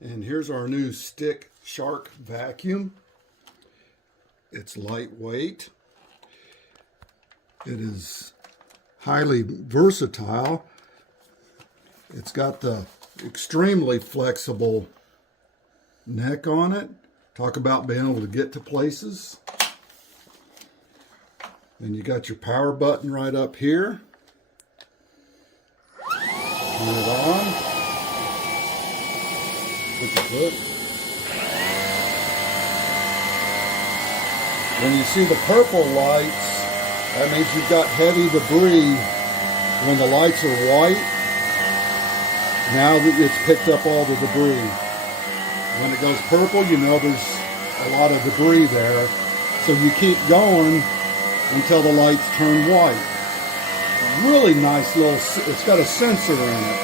And here's our new stick shark vacuum. It's lightweight. It is highly versatile. It's got the extremely flexible neck on it. Talk about being able to get to places. And you got your power button right up here. Turn it on. Put your foot. When you see the purple lights, that means you've got heavy debris. When the lights are white, now that it's picked up all the debris. When it goes purple, you know there's a lot of debris there. So you keep going until the lights turn white. Really nice little, it's got a sensor in it.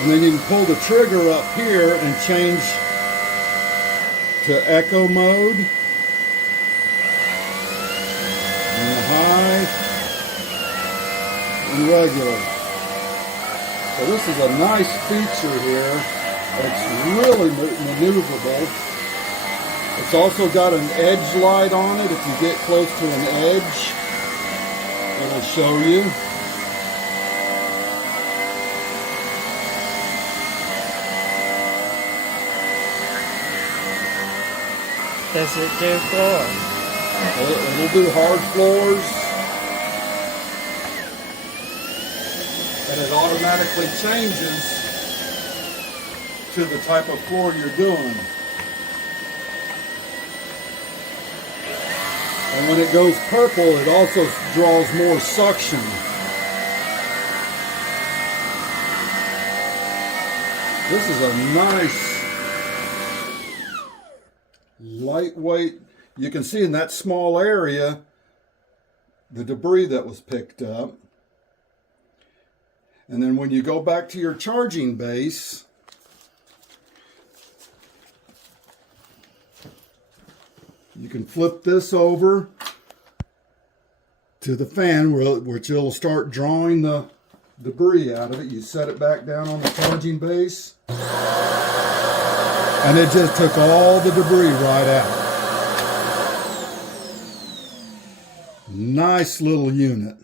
And then you can pull the trigger up here and change to echo mode. And high and regular. So this is a nice feature here. It's really maneuverable. It's also got an edge light on it. If you get close to an edge, it'll show you. Does it do floor? It'll do hard floors. And it automatically changes to the type of floor you're doing. And when it goes purple, it also draws more suction. This is a nice, lightweight. You can see in that small area the debris that was picked up. And then when you go back to your charging base, you can flip this over to the fan, which it'll start drawing the debris out of it. You set it back down on the charging base, and it just took all the debris right out. Nice little unit.